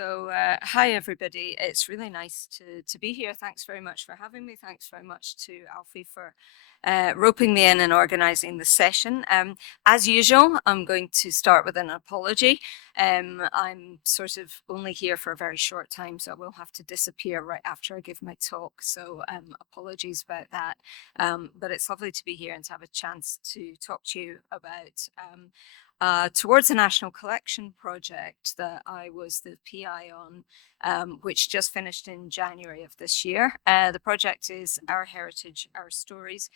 Hi everybody. It's really nice to be here. Thanks very much for having me. Thanks very much to Alfie for roping me in and organizing the session. As usual, I'm going to start with an apology. I'm sort of only here for a very short time, so I will have to disappear right after I give my talk. So apologies about that. But it's lovely to be here and to have a chance to talk to you about towards a national collection project that I was the PI on, which just finished in January of this year. The project is Our Heritage, Our Stories.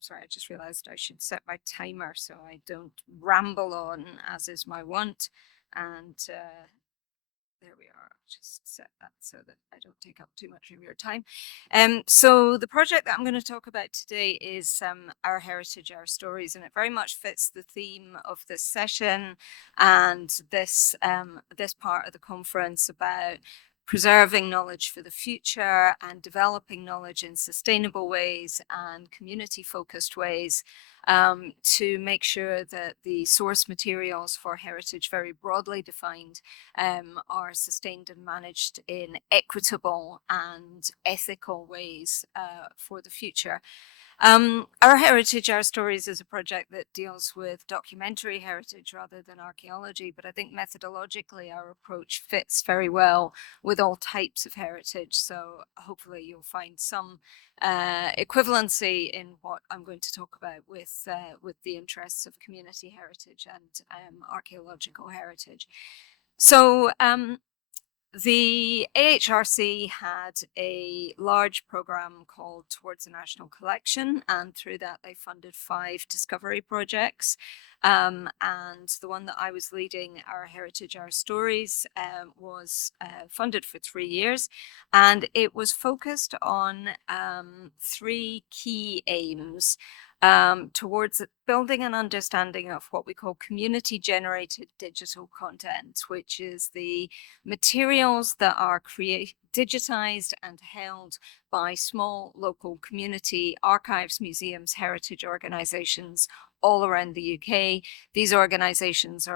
Sorry, I just realized I should set my timer so I don't ramble on as is my wont. And there we are. I'll just set that so that I don't take up too much of your time. So the project that I'm going to talk about today is Our Heritage, Our Stories, and it very much fits the theme of this session and this part of the conference about preserving knowledge for the future and developing knowledge in sustainable ways and community-focused ways, to make sure that the source materials for heritage, very broadly defined, are sustained and managed in equitable and ethical ways for the future. Our Heritage, Our Stories is a project that deals with documentary heritage rather than archaeology, but I think methodologically our approach fits very well with all types of heritage. So hopefully you'll find some equivalency in what I'm going to talk about with the interests of community heritage and archaeological heritage. So the AHRC had a large program called Towards a National Collection, and through that they funded 5 discovery projects. And the one that I was leading, Our Heritage, Our Stories, was funded for 3 years, and it was focused on 3 key aims. Towards building an understanding of what we call community-generated digital content, which is the materials that are digitized and held by small local community archives, museums, heritage organizations all around the UK. These organizations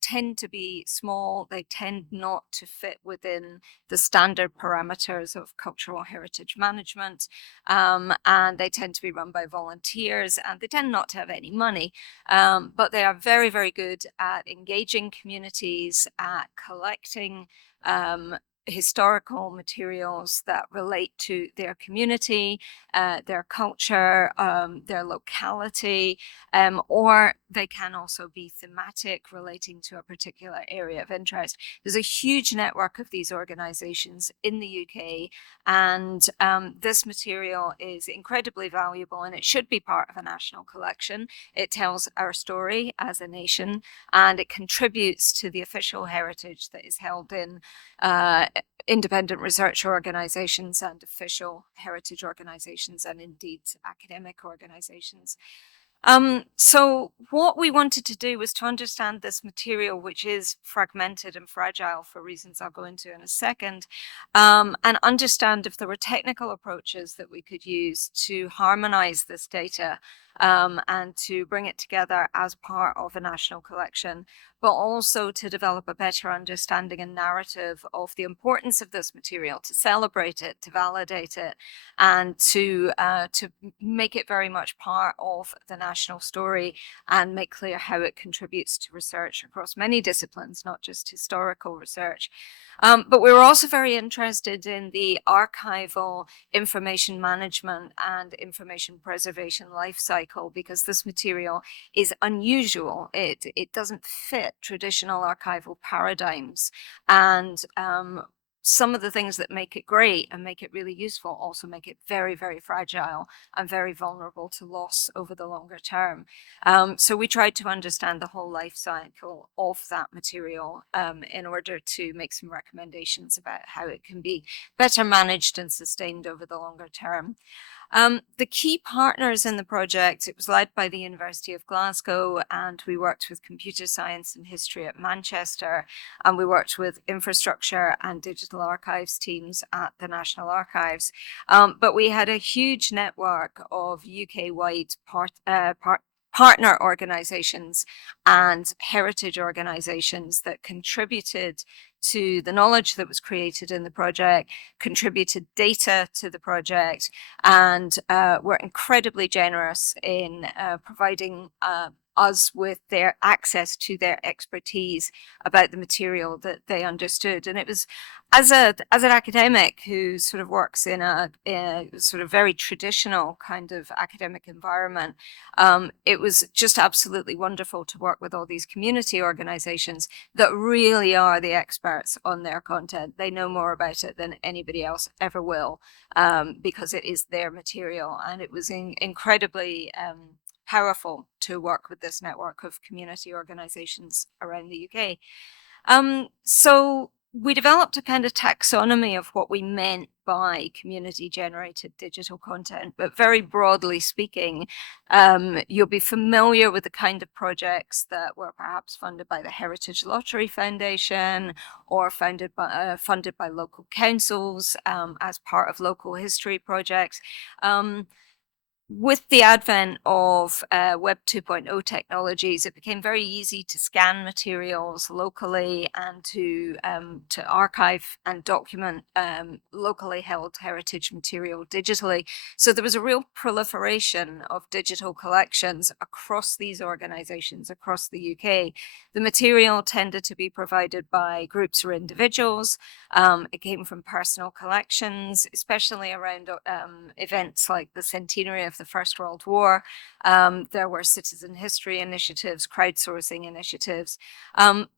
tend to be small. They tend not to fit within the standard parameters of cultural heritage management, and they tend to be run by volunteers, and they tend not to have any money, but they are very, very good at engaging communities, at collecting historical materials that relate to their community, their culture, their locality, or they can also be thematic, relating to a particular area of interest. There's a huge network of these organizations in the UK, and this material is incredibly valuable, and it should be part of a national collection. It tells our story as a nation, and it contributes to the official heritage that is held in independent research organizations and official heritage organizations, and indeed academic organizations. So what we wanted to do was to understand this material, which is fragmented and fragile for reasons I'll go into in a second, and understand if there were technical approaches that we could use to harmonize this data, and to bring it together as part of a national collection, but also to develop a better understanding and narrative of the importance of this material, to celebrate it, to validate it, and to make it very much part of the national story and make clear how it contributes to research across many disciplines, not just historical research. But we were also very interested in the archival information management and information preservation life cycle, because this material is unusual. It doesn't fit traditional archival paradigms, and some of the things that make it great and make it really useful also make it very, very fragile and very vulnerable to loss over the longer term. So we tried to understand the whole life cycle of that material in order to make some recommendations about how it can be better managed and sustained over the longer term. The key partners in the project, it was led by the University of Glasgow, and we worked with computer science and history at Manchester, and we worked with infrastructure and digital archives teams at the National Archives. But we had a huge network of UK-wide partner organizations and heritage organizations that contributed to the knowledge that was created in the project, contributed data to the project, and were incredibly generous in providing us with their access to their expertise about the material that they understood. And it was as an academic who sort of works in a sort of very traditional kind of academic environment, it was just absolutely wonderful to work with all these community organizations that really are the experts on their content. They know more about it than anybody else ever will, because it is their material. And it was incredibly powerful to work with this network of community organizations around the UK. So we developed a kind of taxonomy of what we meant by community generated digital content, but very broadly speaking, you'll be familiar with the kind of projects that were perhaps funded by the Heritage Lottery Foundation or funded by local councils as part of local history projects. With the advent of Web 2.0 technologies, it became very easy to scan materials locally and to archive and document locally held heritage material digitally. So there was a real proliferation of digital collections across these organizations across the UK. The material tended to be provided by groups or individuals. It came from personal collections, especially around events like the centenary of the First World War. There were citizen history initiatives, crowdsourcing initiatives.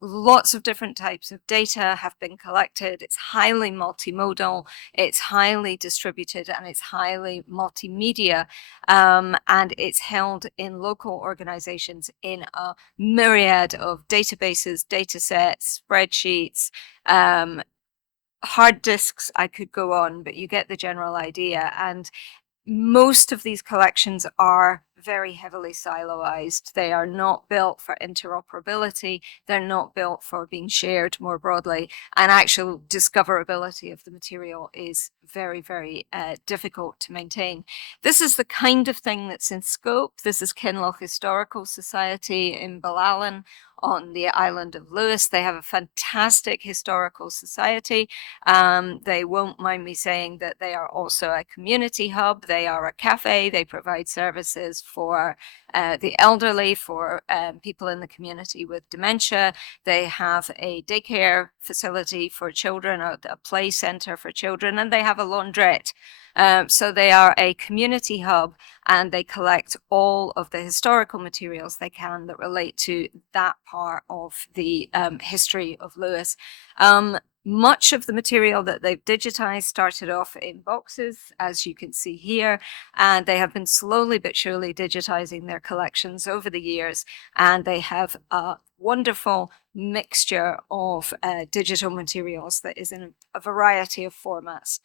Lots of different types of data have been collected. It's highly multimodal, it's highly distributed, and it's highly multimedia. And it's held in local organizations in a myriad of databases, data sets, spreadsheets, hard disks. I could go on, but you get the general idea. And most of these collections are very heavily siloized. They are not built for interoperability. They're not built for being shared more broadly. And actual discoverability of the material is very, very difficult to maintain. This is the kind of thing that's in scope. This is Kinloch Historical Society in Ballallan on the island of Lewis. They have a fantastic historical society. They won't mind me saying that they are also a community hub. They are a cafe. They provide services for the elderly, for people in the community with dementia. They have a daycare facility for children, a play center for children, and they have a laundrette. So they are a community hub, and they collect all of the historical materials they can that relate to that part of the history of Lewis. Much of the material that they've digitized started off in boxes, as you can see here, and they have been slowly but surely digitizing their collections over the years, and they have a wonderful mixture of digital materials that is in a variety of formats.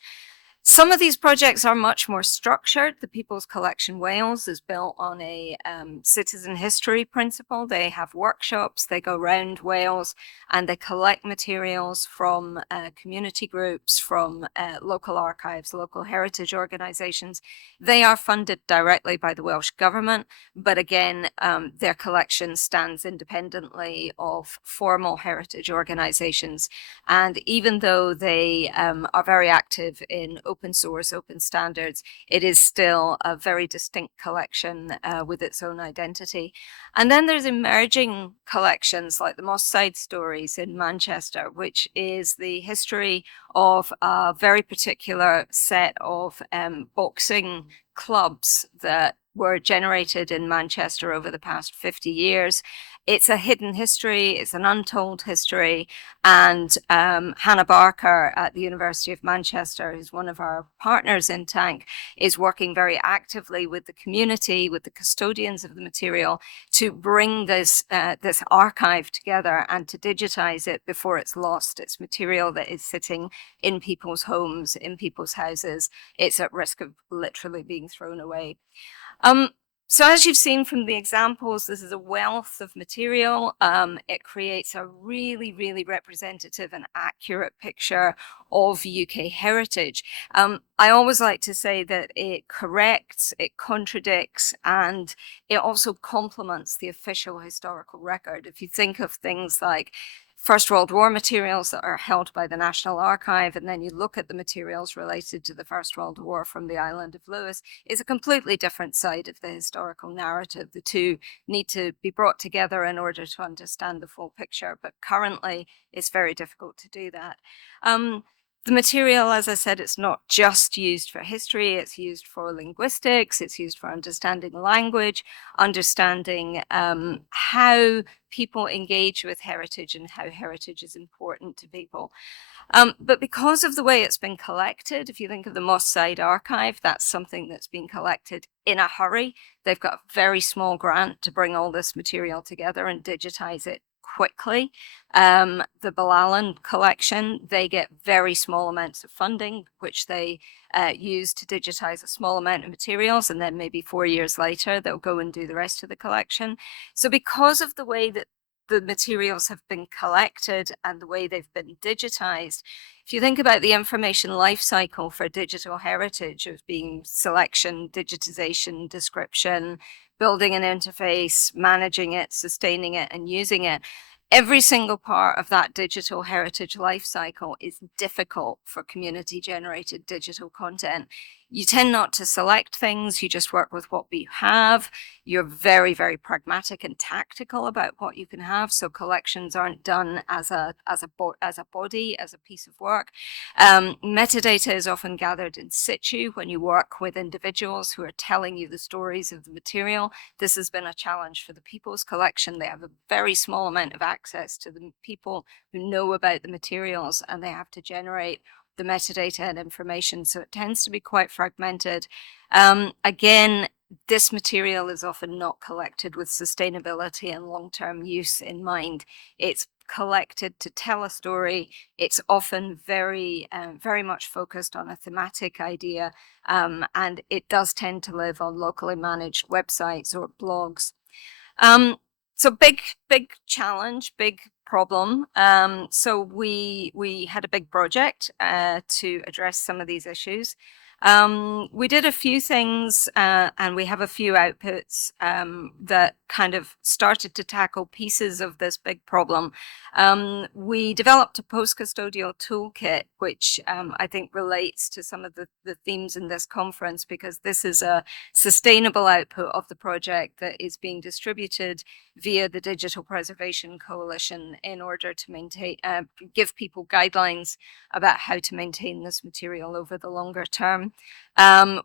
Some of these projects are much more structured. The People's Collection Wales is built on a citizen history principle. They have workshops, they go around Wales and they collect materials from community groups, from local archives, local heritage organisations. They are funded directly by the Welsh Government, but again, their collection stands independently of formal heritage organisations. And even though they are very active in open source, open standards, it is still a very distinct collection with its own identity. And then there's emerging collections like the Moss Side Stories in Manchester, which is the history of a very particular set of boxing clubs that were generated in Manchester over the past 50 years. It's a hidden history, it's an untold history, and Hannah Barker at the University of Manchester, who's one of our partners in Tank, is working very actively with the community, with the custodians of the material, to bring this archive together and to digitize it before it's lost. It's material that is sitting in people's homes, in people's houses. It's at risk of literally being thrown away. So as you've seen from the examples, this is a wealth of material. It creates a really, really representative and accurate picture of UK heritage. I always like to say that it corrects, it contradicts, and it also complements the official historical record. If you think of things like First World War materials that are held by the National Archive, and then you look at the materials related to the First World War from the island of Lewis, is a completely different side of the historical narrative. The two need to be brought together in order to understand the full picture, but currently it's very difficult to do that. The material, as I said, it's not just used for history, it's used for linguistics, it's used for understanding language, understanding how people engage with heritage and how heritage is important to people. But because of the way it's been collected, if you think of the Moss Side Archive, that's something that's been collected in a hurry. They've got a very small grant to bring all this material together and digitize it quickly. The Balalan collection, they get very small amounts of funding, which they use to digitize a small amount of materials, and then maybe 4 years later, they'll go and do the rest of the collection. So because of the way that the materials have been collected and the way they've been digitized, if you think about the information life cycle for digital heritage of being selection, digitization, description, building an interface, managing it, sustaining it, and using it, every single part of that digital heritage life cycle is difficult for community generated digital content. You tend not to select things, you just work with what we have. You're very, very pragmatic and tactical about what you can have. So collections aren't done as a body, as a piece of work. Metadata is often gathered in situ when you work with individuals who are telling you the stories of the material. This has been a challenge for the People's Collection. They have a very small amount of access to the people who know about the materials, and they have to generate the metadata and information. So it tends to be quite fragmented. Again, this material is often not collected with sustainability and long-term use in mind. It's collected to tell a story. It's often very much focused on a thematic idea, and it does tend to live on locally managed websites or blogs. So big challenge, big problem. So we had a big project to address some of these issues. We did a few things, and we have a few outputs that kind of started to tackle pieces of this big problem. We developed a post-custodial toolkit, which I think relates to some of the themes in this conference, because this is a sustainable output of the project that is being distributed via the Digital Preservation Coalition in order to maintain, give people guidelines about how to maintain this material over the longer term.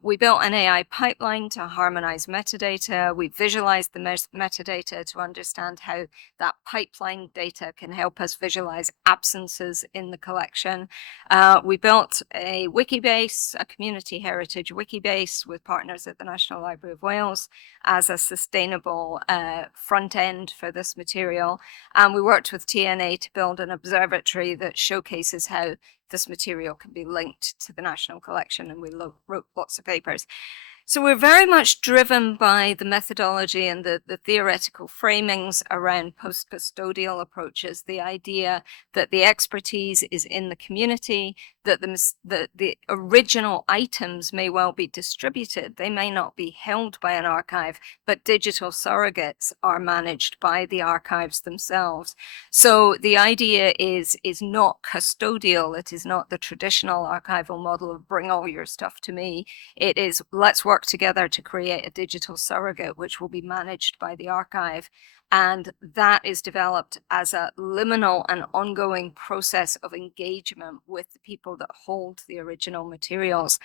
We built an AI pipeline to harmonize metadata. We visualized the metadata to understand how that pipeline data can help us visualize absences in the collection. We built a wiki base, a community heritage wiki base with partners at the National Library of Wales as a sustainable front end for this material. And we worked with TNA to build an observatory that showcases how this material can be linked to the National Collection, and we wrote lots of papers. So we're very much driven by the methodology and the theoretical framings around post-custodial approaches, the idea that the expertise is in the community, that the original items may well be distributed. They may not be held by an archive, but digital surrogates are managed by the archives themselves. So the idea is not custodial. It is not the traditional archival model of bring all your stuff to me. It is let's work together to create a digital surrogate which will be managed by the archive. And that is developed as a liminal and ongoing process of engagement with the people that hold the original materials.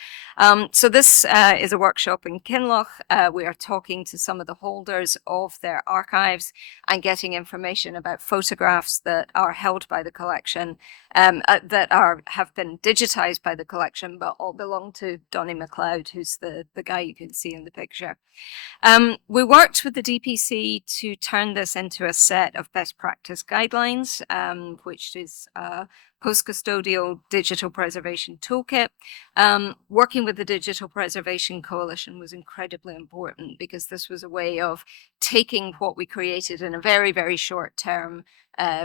So this is a workshop in Kinloch. We are talking to some of the holders of their archives and getting information about photographs that are held by the collection, that have been digitized by the collection, but all belong to Donny MacLeod, who's the guy you can see in the picture. We worked with the DPC to turn this into a set of best practice guidelines, which is post-custodial digital preservation toolkit. Working with the Digital Preservation Coalition was incredibly important because this was a way of taking what we created in a very, very short term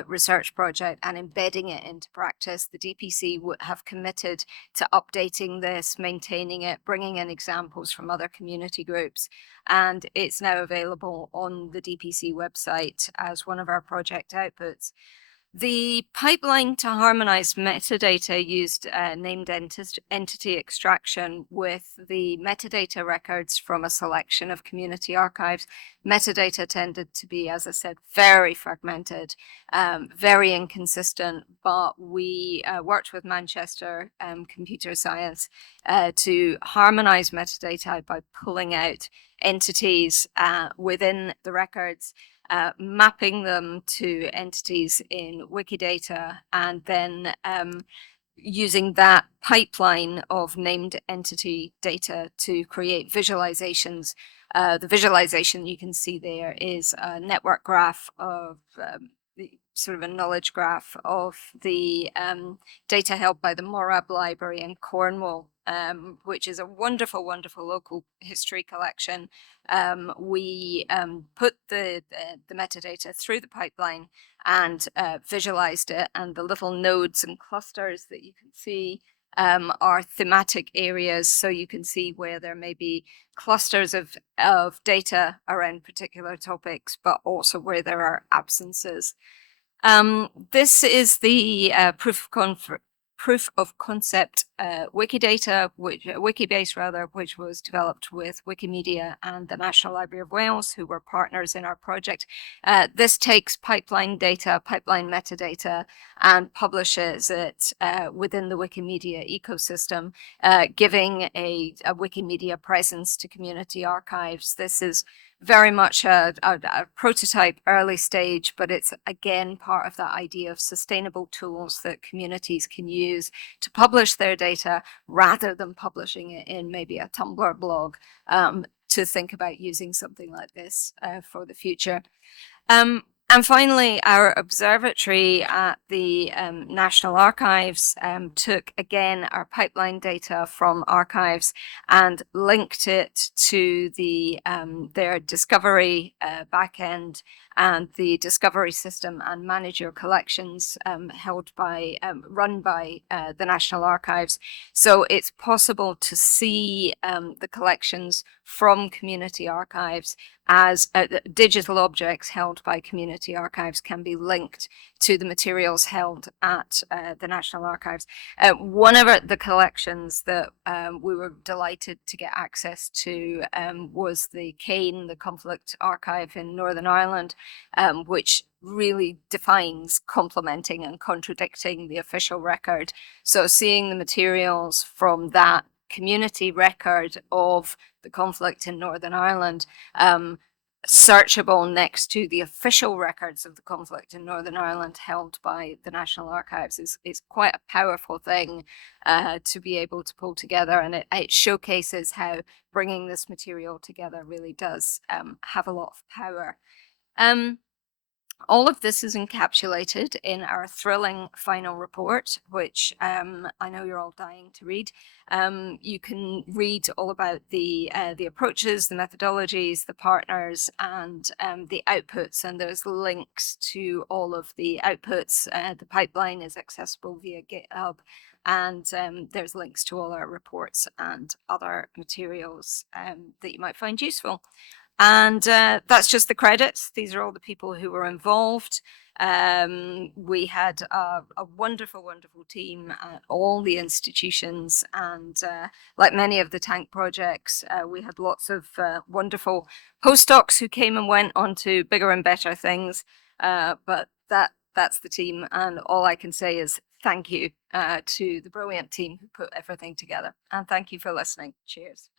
research project and embedding it into practice. The DPC would have committed to updating this, maintaining it, bringing in examples from other community groups, and it's now available on the DPC website as one of our project outputs. The pipeline to harmonize metadata used named entity extraction with the metadata records from a selection of community archives. Metadata tended to be, as I said, very fragmented, very inconsistent, but we worked with Manchester Computer Science to harmonize metadata by pulling out entities within the records, mapping them to entities in Wikidata, and then using that pipeline of named entity data to create visualizations. The visualization you can see there is a network graph of sort of a knowledge graph of the data held by the Morab Library in Cornwall, which is a wonderful, wonderful local history collection. We put the metadata through the pipeline and visualized it, and the little nodes and clusters that you can see are thematic areas, so you can see where there may be clusters of data around particular topics, but also where there are absences. This is the proof of concept Wikidata, Wikibase rather, which was developed with Wikimedia and the National Library of Wales, who were partners in our project. This takes pipeline data, pipeline metadata, and publishes it within the Wikimedia ecosystem, giving a Wikimedia presence to community archives. This is very much a prototype, early stage, but it's again part of that idea of sustainable tools that communities can use to publish their data rather than publishing it in maybe a Tumblr blog, to think about using something like this for the future. And finally, our observatory at the National Archives took, again, our pipeline data from archives and linked it to their discovery backend and the discovery system and manage your collections run by the National Archives. So it's possible to see the collections from community archives as digital objects held by community archives can be linked to the materials held at the National Archives. One of the collections that we were delighted to get access to was the Cain, the Conflict Archive in Northern Ireland, which really defines complementing and contradicting the official record. So seeing the materials from that community record of the conflict in Northern Ireland, searchable next to the official records of the conflict in Northern Ireland held by the National Archives is quite a powerful thing to be able to pull together, and it showcases how bringing this material together really does have a lot of power. All of this is encapsulated in our thrilling final report, which I know you're all dying to read. You can read all about the approaches, the methodologies, the partners, and the outputs, and there's links to all of the outputs. The pipeline is accessible via GitHub, and there's links to all our reports and other materials that you might find useful. And that's just the credits. These are all the people who were involved. We had a wonderful, wonderful team at all the institutions. And like many of the tank projects, we had lots of wonderful postdocs who came and went on to bigger and better things. But that's the team. And all I can say is thank you to the brilliant team who put everything together. And thank you for listening. Cheers.